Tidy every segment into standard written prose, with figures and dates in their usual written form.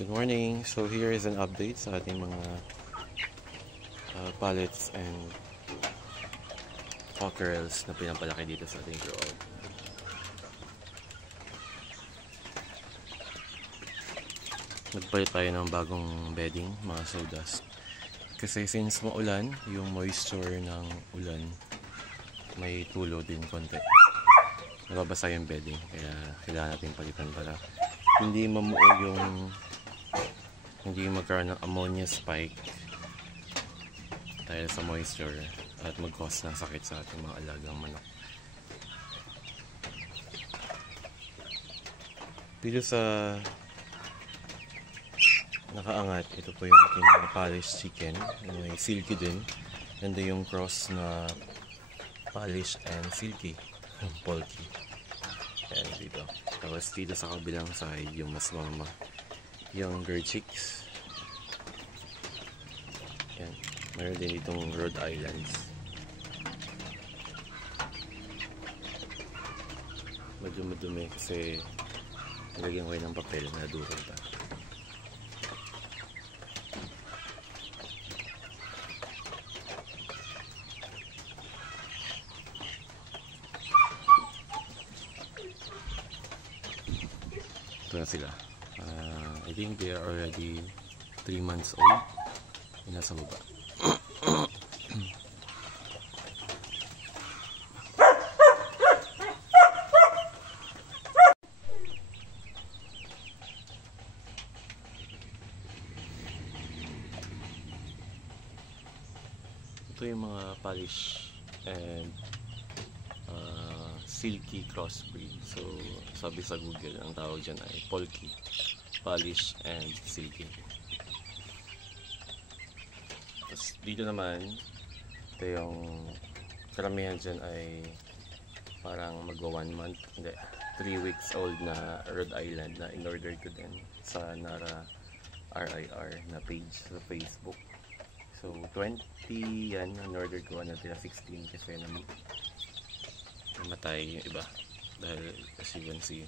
Good morning. So here is an update sa ating mga pallets and cockerels na pinapalaki dito sa ating grow out. Nagpalit tayo ng bagong bedding, mga sawdust. Kasi since maulan, yung moisture ng ulan may tulo din konti. Nababasa yung bedding, kaya kailangan natin palitan para hindi mamuo yung hindi magkaroon ng ammonia spike dahil sa moisture at mag-cause ng sakit sa ating mga alagang manok. Dito sa nakaangat, ito po yung ating mga Polish chicken, may silky din, and yung cross na Polish and silky, polky. Ayan dito. Tapos dito sa kabilang side, yung mas younger chicks. Ayan. Meron din itong Rhode Islands. Medyo madumi kasi nilagyan ko ng papel na durog pa. Ito na sila. I think they are already 3 months old. Nasa baba. Ito yung mga Polish and silky crossbreed. So sabi sa Google, ang tawag dyan ay polky, Polish and silky. Tapos dito naman, ito yung karamihan dyan ay parang magwa 1 month, hindi, 3 weeks old na Rhode Island na in-order ko din sa Nara RIR na page sa Facebook. So 20 yan in-order ko, natira 16 kasi namatay yung iba dahil as you can see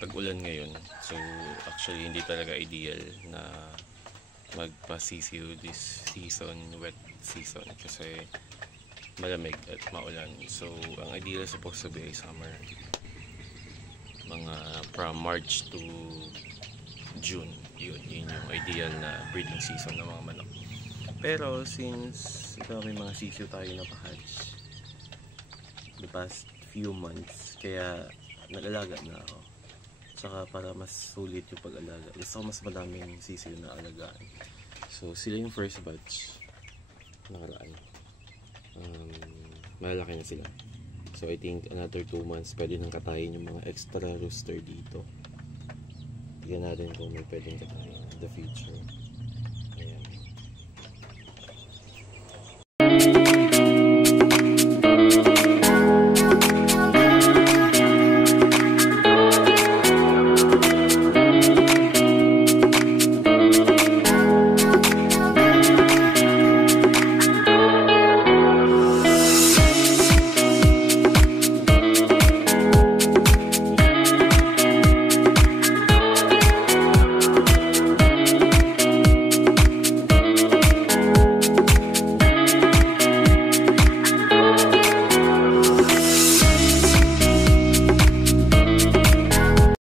pag-ulan ngayon. So actually hindi talaga ideal na magpa-sisiw this season, wet season, kasi malamig at maulan. So ang ideal supposed to be ay summer, mga from March to June. Yun yung ideal na breeding season ng mga manok. Pero since may mga sisiw tayo na pa-hatch the past few months, kaya nag-alaga na ako. Saka para mas sulit yung pag-alaga, gusto ko mas madaming sisiw na alagaan. So sila yung first batch nakaraan. Malaki na sila. So I think another 2 months pwede nang katayin yung mga extra rooster dito. Tignan natin kung may pwedeng katayin in the future.